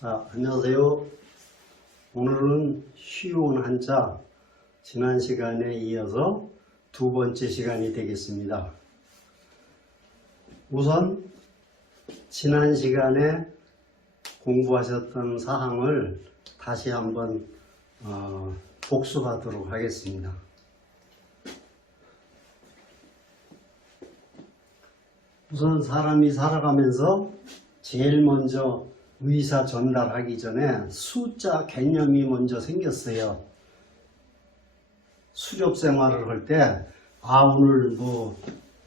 자, 안녕하세요. 오늘은 쉬운 한자, 지난 시간에 이어서 두 번째 시간이 되겠습니다. 우선 지난 시간에 공부하셨던 사항을 다시 한번 복습하도록 하겠습니다. 우선 사람이 살아가면서 제일 먼저 의사 전달하기 전에 숫자 개념이 먼저 생겼어요. 수렵 생활을 할 때, 오늘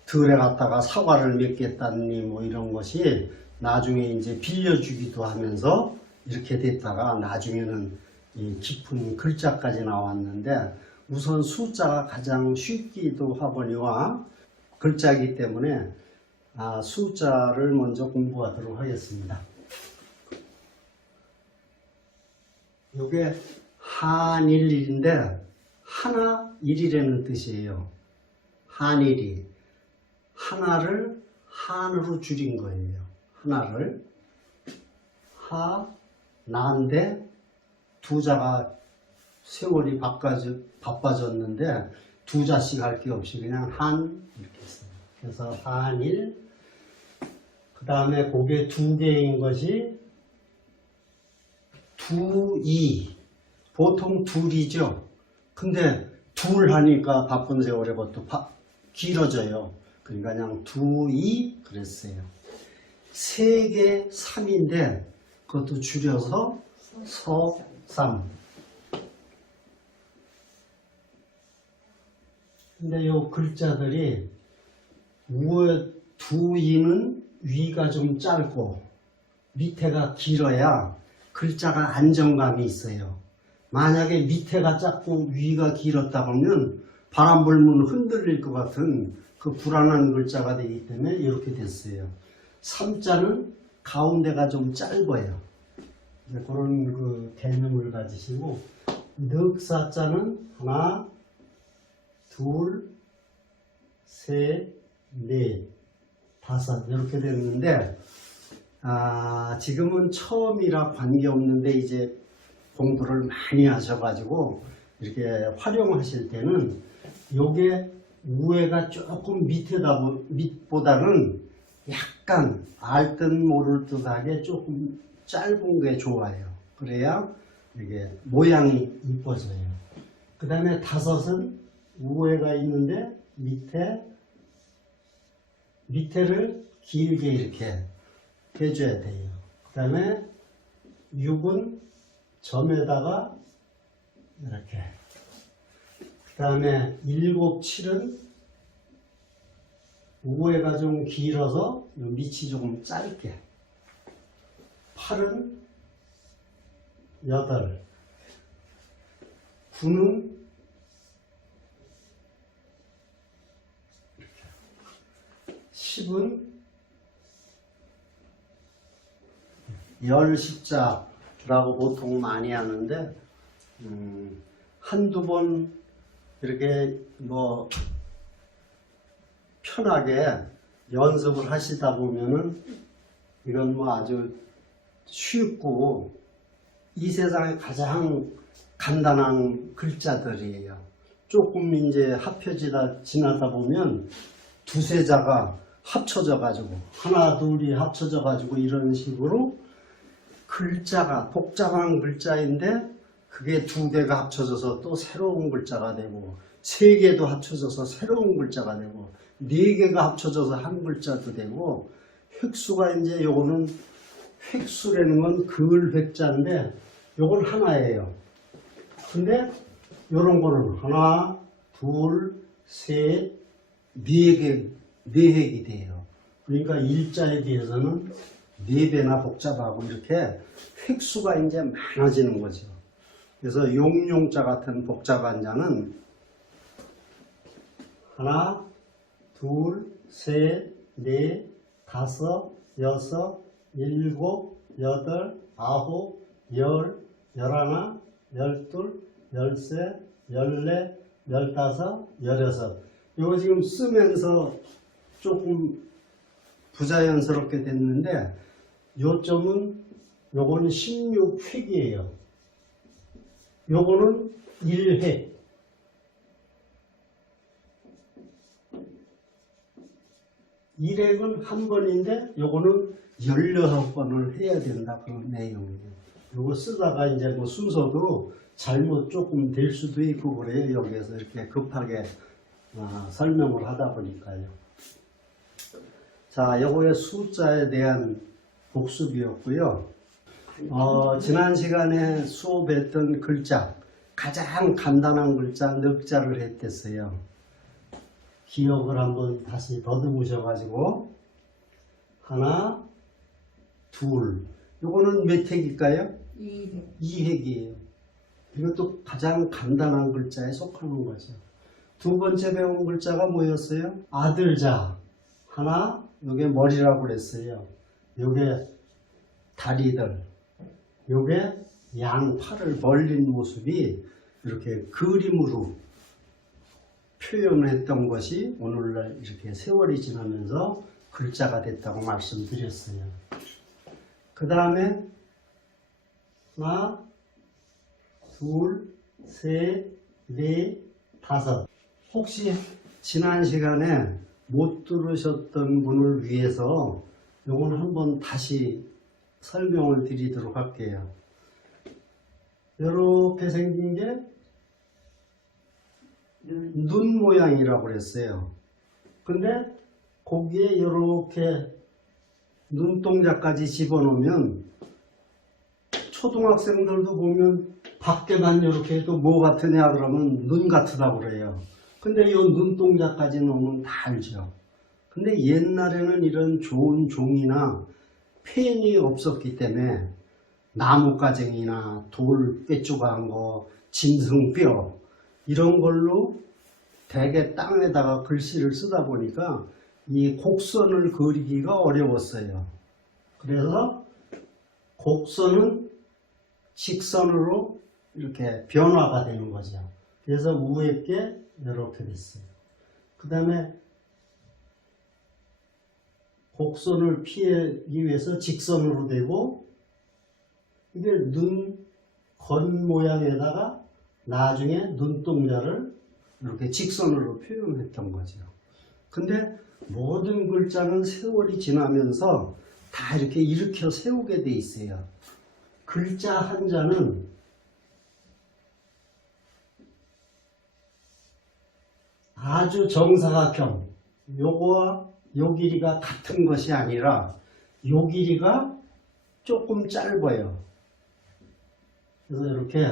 들에 갔다가 사과를 맺겠다니 이런 것이 나중에 이제 빌려주기도 하면서 이렇게 됐다가 나중에는 이 깊은 글자까지 나왔는데, 우선 숫자가 가장 쉽기도 하거니와 글자이기 때문에 숫자를 먼저 공부하도록 하겠습니다. 이게 한일일인데 하나 일이라는 뜻이에요. 한일이 하나를 한으로 줄인 거예요. 하나를 나인데 두자가 세월이 바빠졌는데 두자씩 할 게 없이 그냥 한 이렇게 했어요. 그래서 한일. 그 다음에 그게 두 개인 것이 두이. 보통 둘이죠. 근데 둘 하니까 바쁜 세월에 그것도 길어져요. 그러니까 그냥 두이 그랬어요. 세 개 삼인데 그것도 줄여서 서삼. 근데 요 글자들이 두이는 위가 좀 짧고 밑에가 길어야 글자가 안정감이 있어요. 만약에 밑에가 짧고 위가 길었다 보면 바람 불면 흔들릴 것 같은 그 불안한 글자가 되기 때문에 이렇게 됐어요. 삼자는 가운데가 좀 짧아요. 그런 그 개념을 가지시고, 늑사자는 하나, 둘, 셋, 넷, 다섯 이렇게 됐는데, 지금은 처음이라 관계없는데 이제 공부를 많이 하셔가지고 이렇게 활용하실 때는 요게 우회가 조금 밑보다는 약간 알 듯 모를 듯하게 조금 짧은 게 좋아요. 그래야 이게 모양이 이뻐져요. 그 다음에 다섯은 우회가 있는데 밑에를 길게 이렇게 해줘야 돼요. 그 다음에 6은 점에다가 이렇게. 그 다음에 7, 7은 우회가 좀 길어서 밑이 조금 짧게. 8은 8. 9는 10은 열 십자라고 보통 많이 하는데 한두 번 이렇게 편하게 연습을 하시다 보면은 이건 아주 쉽고 이 세상에 가장 간단한 글자들이에요. 조금 이제 지나다 보면 두세 자가 합쳐져 가지고 하나 둘이 합쳐져 가지고 이런 식으로 글자가 복잡한 글자인데 그게 두 개가 합쳐져서 또 새로운 글자가 되고 세 개도 합쳐져서 새로운 글자가 되고 네 개가 합쳐져서 한 글자도 되고 획수가 이제 요거는 획수라는 건 글획자인데 요건 하나예요. 근데 요런 거는 하나, 둘, 셋, 네 획이 돼요. 그러니까 일자에 비해서는 4배나 복잡하고 이렇게 획수가 이제 많아지는 거죠. 그래서 용용자 같은 복잡한 자는 하나, 둘, 셋, 넷, 다섯, 여섯, 일곱, 여덟, 아홉, 열, 열하나, 열둘, 열셋, 열넷, 열다섯, 열여섯. 이거 지금 쓰면서 조금 부자연스럽게 됐는데 요점은 요거는 16획이에요. 요거는 1획. 1획은 한 번인데 요거는 16번을 해야 된다 그런 내용이에요. 요거 쓰다가 이제 뭐 순서도 잘못 조금 될 수도 있고 그래요. 여기에서 이렇게 급하게 설명을 하다 보니까요. 자, 요거의 숫자에 대한 복습이었고요. 지난 시간에 수업했던 글자, 가장 간단한 글자 늑자를 했댔어요. 기억을 한번 다시 더듬으셔가지고 하나, 둘. 요거는 몇 획일까요? 2획. 2획이에요. 이것도 가장 간단한 글자에 속하는 거죠. 두 번째 배운 글자가 뭐였어요? 아들자. 하나, 요게 머리라고 그랬어요. 요게 다리들. 요게 양 팔을 벌린 모습이 이렇게 그림으로 표현했던 것이 오늘날 이렇게 세월이 지나면서 글자가 됐다고 말씀드렸어요. 그 다음에 하나, 둘, 셋, 넷, 다섯. 혹시 지난 시간에 못 들으셨던 분을 위해서 요거는 한번 다시 설명을 드리도록 할게요. 이렇게 생긴 게 눈 모양이라고 그랬어요. 근데 거기에 이렇게 눈동자까지 집어넣으면 초등학생들도 보면 밖에만 이렇게 해도 뭐 같으냐 그러면 눈 같으다고 그래요. 근데 이 눈동자까지 넣으면 다 알죠. 근데 옛날에는 이런 좋은 종이나 펜이 없었기 때문에 나뭇가쟁이나 돌 꿰쭈간 거, 짐승뼈 이런 걸로 대개 땅에다가 글씨를 쓰다 보니까 이 곡선을 그리기가 어려웠어요. 그래서 곡선은 직선으로 이렇게 변화가 되는 거죠. 그래서 위에 게 이렇게 됐어요. 그 다음에 곡선을 피하기 위해서 직선으로 되고 이게 눈 건 모양에다가 나중에 눈동자를 이렇게 직선으로 표현했던 거죠. 근데 모든 글자는 세월이 지나면서 다 이렇게 일으켜 세우게 돼 있어요. 글자 한자는 아주 정사각형, 요거와 요 길이가 같은 것이 아니라 요 길이가 조금 짧아요. 그래서 이렇게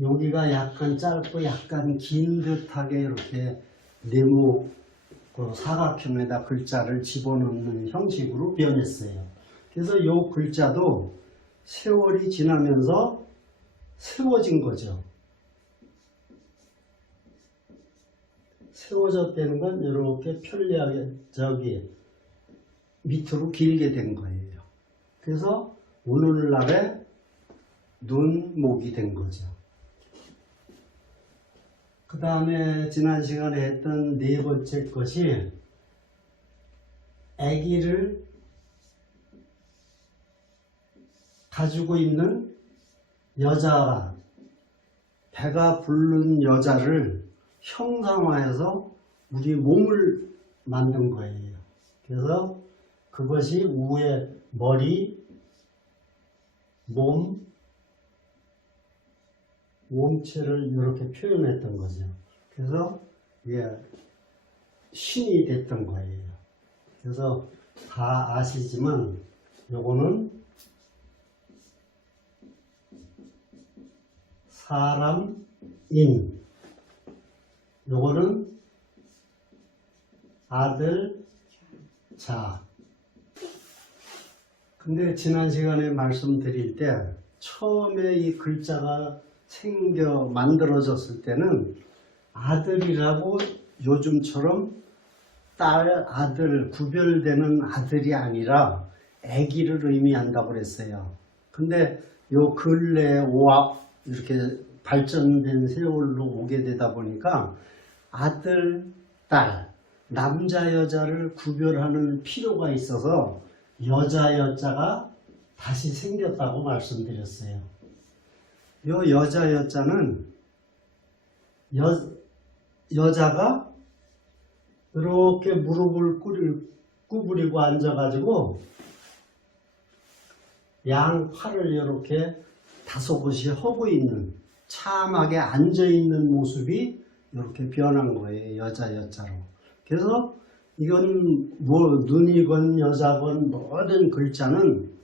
여기가 약간 짧고 약간 긴 듯하게 이렇게 네모 사각형에다 글자를 집어넣는 형식으로 변했어요. 그래서 이 글자도 세월이 지나면서 세워진 거죠. 세워졌다는 건 이렇게 편리하게 밑으로 길게 된 거예요. 그래서 오늘날의 눈목이 된 거죠. 그 다음에 지난 시간에 했던 네 번째 것이 아기를 가지고 있는 여자가 배가 부른 여자를 형상화해서 우리 몸을 만든 거예요. 그래서 그것이 위에 머리, 몸체를 이렇게 표현했던 거죠. 그래서 이게 신이 됐던 거예요. 그래서 다 아시지만 요거는 사람인, 요거는 아들, 자. 근데 지난 시간에 말씀드릴 때 처음에 이 글자가 만들어졌을 때는 아들이라고 요즘처럼 딸, 아들, 구별되는 아들이 아니라 아기를 의미한다고 그랬어요. 근데 요 근래 이렇게 발전된 세월로 오게 되다 보니까 아들, 딸, 남자, 여자를 구별하는 필요가 있어서 여자, 여자가 다시 생겼다고 말씀드렸어요. 요 여자 여자는 여자가 이렇게 무릎을 구부리고 앉아가지고 양 팔을 이렇게 다소곳이 하고 있는, 참하게 앉아있는 모습이 이렇게 변한 거예요. 여자 여자로. 그래서 이건 뭐 눈이건 여자건 모든 글자는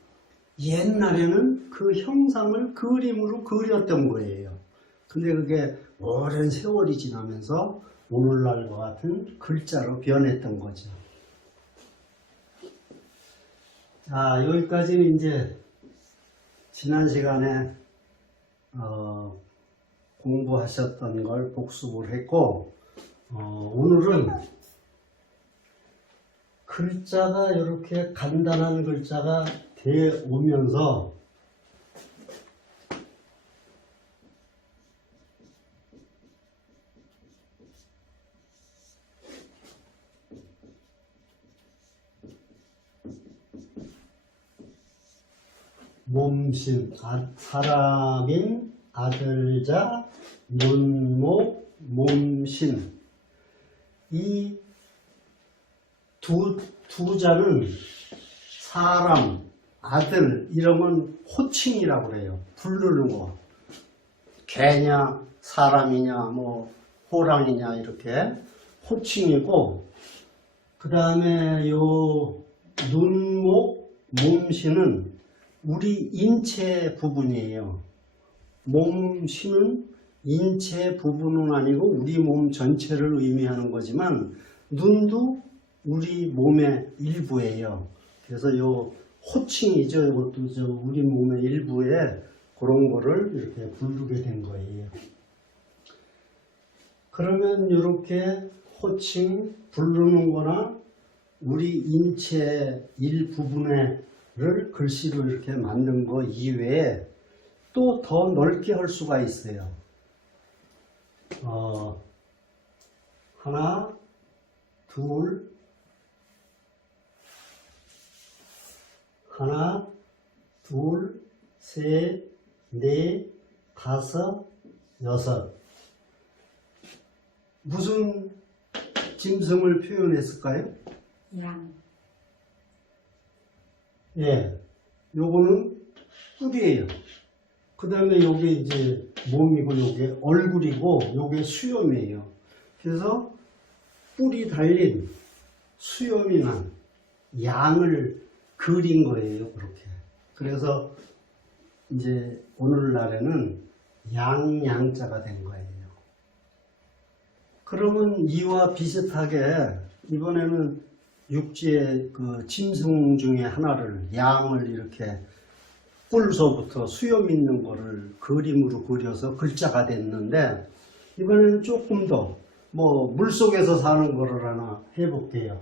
옛날에는 그 형상을 그림으로 그렸던 거예요. 근데 그게 오랜 세월이 지나면서 오늘날과 같은 글자로 변했던 거죠. 자, 여기까지는 이제 지난 시간에 공부하셨던 걸 복습을 했고, 오늘은 글자가 이렇게 간단한 글자가 돼 오면서 몸신, 사람인, 아들자, 눈목, 몸신. 이 두 자는 사람, 아들, 이런 건 호칭이라고 그래요. 부르는 거. 개냐, 사람이냐, 뭐, 호랑이냐, 이렇게 호칭이고, 그 다음에 요 눈목, 몸신은 우리 인체 부분이에요. 몸신은 인체 부분은 아니고 우리 몸 전체를 의미하는 거지만 눈도 우리 몸의 일부예요. 그래서 요 호칭이죠. 이것도 저 우리 몸의 일부에 그런 거를 이렇게 부르게 된 거예요. 그러면 이렇게 호칭 부르는 거나 우리 인체 일부분을 글씨로 이렇게 만든 거 이외에 또 더 넓게 할 수가 있어요. 하나, 둘, 하나, 둘, 셋, 넷, 다섯, 여섯. 무슨 짐승을 표현했을까요? 양. 예, 요거는 뿔이에요. 그 다음에 요게 이제 몸이고 요게 얼굴이고 요게 수염이에요. 그래서 뿔이 달린 수염이 난 양을 그린 거예요. 그렇게. 그래서 이제 오늘날에는 양자가 된 거예요. 그러면 이와 비슷하게 이번에는 육지의 그 짐승 중에 하나를, 양을 이렇게 뿔서부터 수염 있는 거를 그림으로 그려서 글자가 됐는데, 이번에는 조금 더 뭐 물속에서 사는 거를 하나 해볼게요.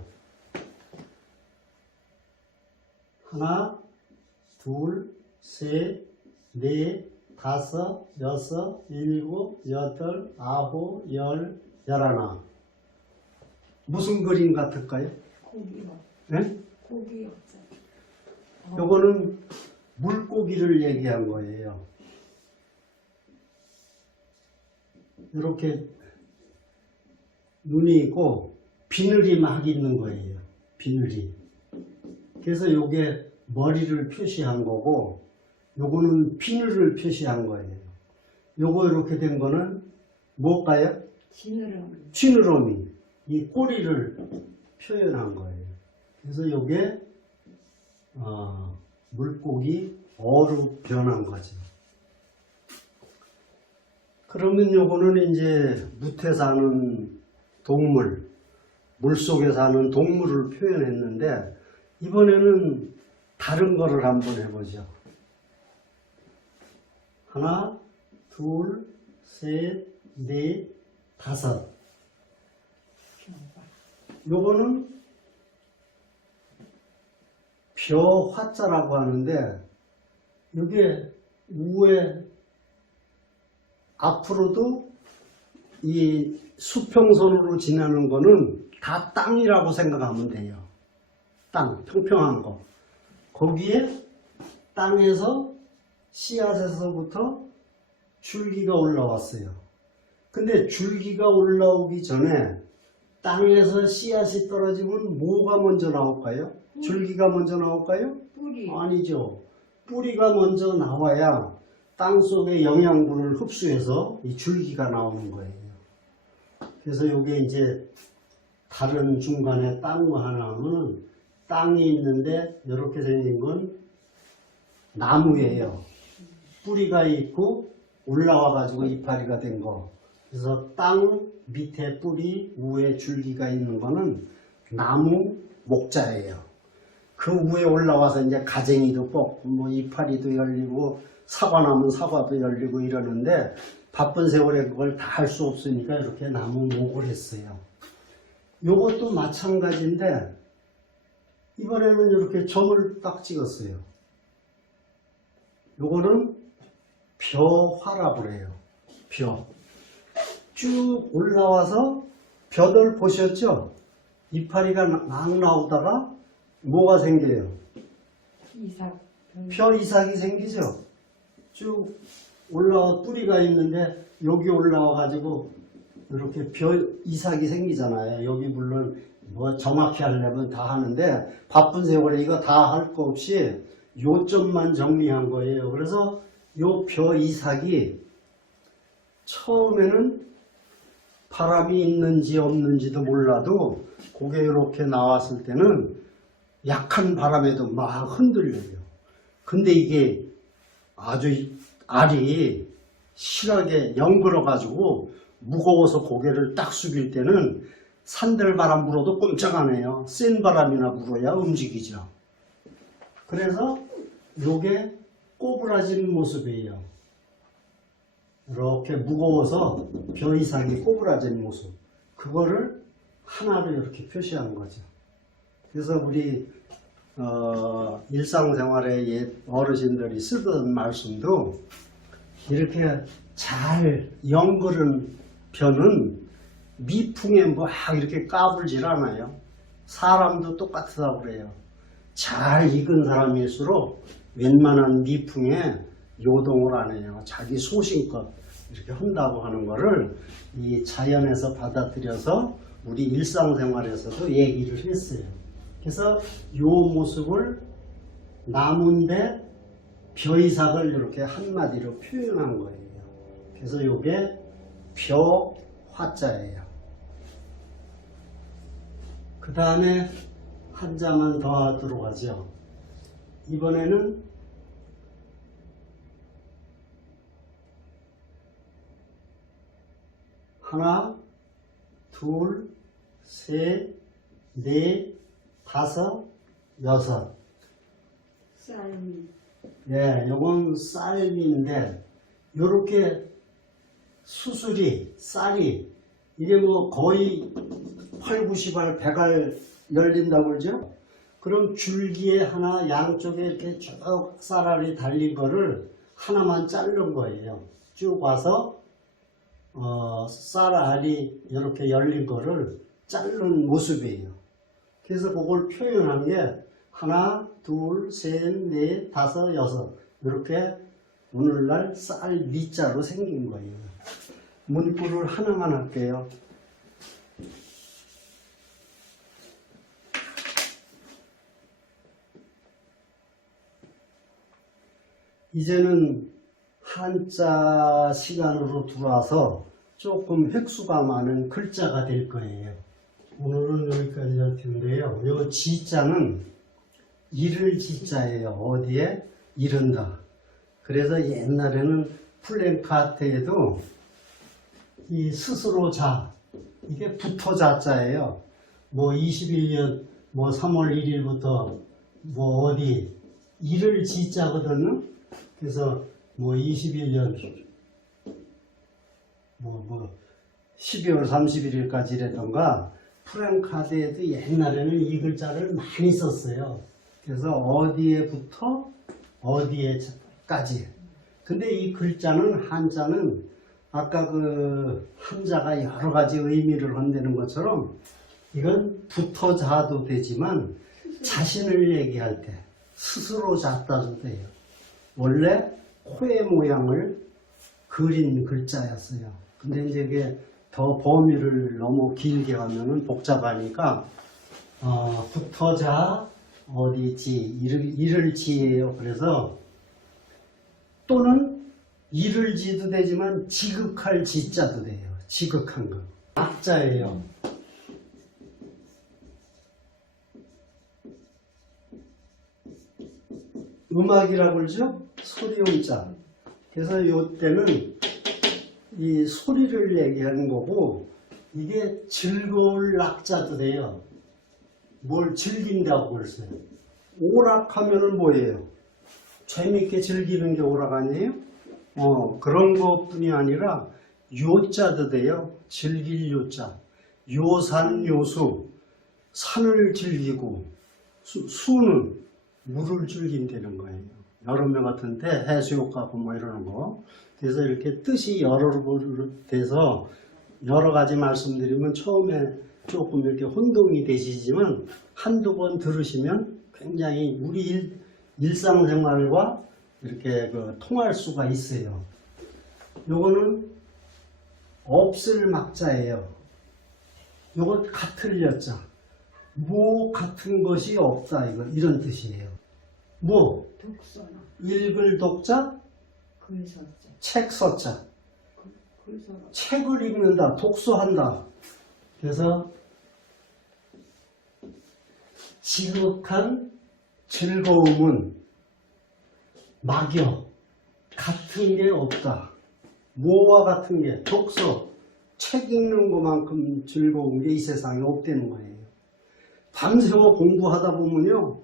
하나, 둘, 셋, 넷, 다섯, 여섯, 일곱, 여덟, 아홉, 열, 열하나. 무슨 그림 같을까요? 고기요. 네? 고기 없죠. 요거는 물고기를 얘기한 거예요. 이렇게 눈이 있고 비늘이 막 있는 거예요. 비늘이. 그래서 요게 머리를 표시한 거고, 요거는 비늘을 표시한 거예요. 요거 이렇게 된 거는 뭘까요? 지느러미. 쥐느러미. 이 꼬리를 표현한 거예요. 그래서 요게 물고기 어로 변한 거죠. 그러면 요거는 이제 무태 사는 동물, 물속에 사는 동물을 표현했는데, 이번에는 다른 거를 한번 해보죠. 하나, 둘, 셋, 넷, 다섯. 요거는 벼화자라고 하는데, 이게 우에 앞으로도 이 수평선으로 지나는 거는 다 땅이라고 생각하면 돼요. 땅, 평평한 거. 거기에 땅에서 씨앗에서부터 줄기가 올라왔어요. 근데 줄기가 올라오기 전에 땅에서 씨앗이 떨어지면 뭐가 먼저 나올까요? 줄기가 먼저 나올까요? 뿌리. 아니죠. 뿌리가 먼저 나와야 땅 속의 영양분을 흡수해서 이 줄기가 나오는 거예요. 그래서 이게 이제 다른 중간에 땅과 하나 하면 땅이 있는데 이렇게 생긴 건 나무예요. 뿌리가 있고 올라와 가지고 이파리가 된 거. 그래서 땅 밑에 뿌리 위에 줄기가 있는 거는 나무 목자예요. 그 위에 올라와서 이제 가쟁이도 뽑고 뭐 이파리도 열리고 사과나무는 사과도 열리고 이러는데 바쁜 세월에 그걸 다 할 수 없으니까 이렇게 나무 목을 했어요. 요것도 마찬가지인데 이번에는 이렇게 점을 딱 찍었어요. 요거는 벼화라고 그래요. 벼. 쭉 올라와서 벼들 보셨죠? 이파리가 막 나오다가 뭐가 생겨요? 이삭. 벼 이삭이 생기죠? 쭉 올라와 뿌리가 있는데 여기 올라와 가지고 이렇게 벼 이삭이 생기잖아요. 여기 물론 뭐 정확히 하려면 다 하는데 바쁜 세월에 이거 다 할 거 없이 요점만 정리한 거예요. 그래서 요 벼 이삭이 처음에는 바람이 있는지 없는지도 몰라도 그게 이렇게 나왔을 때는 약한 바람에도 막 흔들려요. 근데 이게 아주 알이 실하게 연글어 가지고 무거워서 고개를 딱 숙일 때는 산들바람 불어도 꼼짝 안 해요. 센 바람이나 불어야 움직이죠. 그래서 요게 꼬부라진 모습이에요. 이렇게 무거워서 벼 이상이 꼬부라진 모습. 그거를 하나로 이렇게 표시한 거죠. 그래서 우리 일상생활에 옛 어르신들이 쓰던 말씀도 이렇게 잘 연그른 벼는 미풍에 막 이렇게 까불질 않아요. 사람도 똑같다고 그래요. 잘 익은 사람일수록 웬만한 미풍에 요동을 안 해요. 자기 소신껏 이렇게 한다고 하는 거를 이 자연에서 받아들여서 우리 일상생활에서도 얘기를 했어요. 그래서 요 모습을 나무인데 벼이삭을 이렇게 한마디로 표현한 거예요. 그래서 요게 벼화자예요. 그 다음에 한 자만 더 하도록 하죠. 이번에는 하나, 둘, 셋, 넷, 다섯, 여섯. 쌀미. 예, 요건 쌀미인데, 요렇게 수술이, 쌀이, 이게 뭐 거의 8, 90알, 100알 열린다고 그러죠? 그럼 줄기에 하나 양쪽에 이렇게 쭉 쌀알이 달린 거를 하나만 자른 거예요. 쭉 와서, 쌀알이 이렇게 열린 거를 자른 모습이에요. 그래서 그걸 표현한 게 하나, 둘, 셋, 넷, 다섯, 여섯 이렇게 오늘날 쌀 미자로 생긴 거예요. 문구를 하나만 할게요. 이제는 한자 시간으로 들어와서 조금 획수가 많은 글자가 될 거예요. 오늘은 여기까지 할 텐데요. 이 지자는 이를 지자예요. 어디에? 이른다. 그래서 옛날에는 플랜카트에도 이 스스로 자, 이게 붙어 자자예요. 뭐 21년 뭐 3월 1일부터 뭐 어디 이를 지자거든요. 그래서 뭐 21년 뭐 12월 31일까지라던가 프랑카드에도 옛날에는 이 글자를 많이 썼어요. 그래서 어디에부터 어디에까지. 근데 이 글자는 한자는 아까 그 한자가 여러 가지 의미를 한다는 것처럼 이건 붙어 자도 되지만 자신을 얘기할 때 스스로 잤다도 돼요. 원래 코의 모양을 그린 글자였어요. 근데 이제 이게 더 범위를 너무 길게 하면은 복잡하니까 붙어자 어디지 이를 지예요. 그래서 또는 이를 지도 되지만 지극할 지자도 돼요. 지극한 거. 악자예요. 음악이라고 그러죠? 소리 음자. 그래서 이때는 이 소리를 얘기하는 거고, 이게 즐거울 낙자도 돼요. 뭘 즐긴다고 그랬어요. 오락하면은 뭐예요? 재밌게 즐기는 게 오락 아니에요? 그런 것뿐이 아니라 요자도 돼요. 즐길 요자. 요산 요수. 산을 즐기고, 수는 물을 즐긴다는 거예요. 여름에 같은데 해수욕 가고 뭐 이러는 거. 그래서 이렇게 뜻이 여러 돼서 여러 가지 말씀드리면 처음에 조금 이렇게 혼동이 되시지만 한두 번 들으시면 굉장히 우리 일상생활과 이렇게 통할 수가 있어요. 요거는 없을 막자예요. 요거 같을 여자. 뭐 같은 것이 없다 이런 뜻이에요. 뭐 독서나 읽을 독자, 글서자. 책 서자. 글서라. 책을 읽는다, 독서한다. 그래서 지극한 즐거움은 막여 같은 게 없다. 뭐와 같은 게 독서, 책 읽는 것만큼 즐거운 게 이 세상에 없다는 거예요. 밤새워 공부하다 보면요,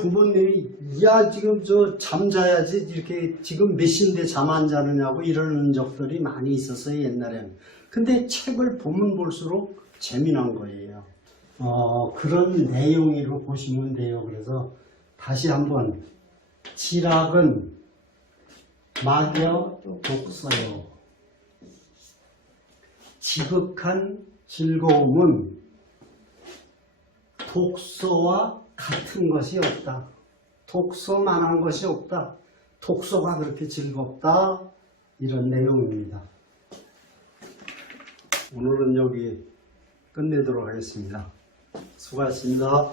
부모님이 야 지금 저 잠자야지 이렇게 지금 몇 시인데 잠 안 자느냐고 이러는 적들이 많이 있었어요 옛날에는. 근데 책을 보면 볼수록 재미난 거예요. 그런 내용으로 보시면 돼요. 그래서 다시 한번 지락은 막여 독서요. 지극한 즐거움은 독서와 같은 것이 없다. 독서만한 것이 없다. 독서가 그렇게 즐겁다. 이런 내용입니다. 오늘은 여기 끝내도록 하겠습니다. 수고하셨습니다.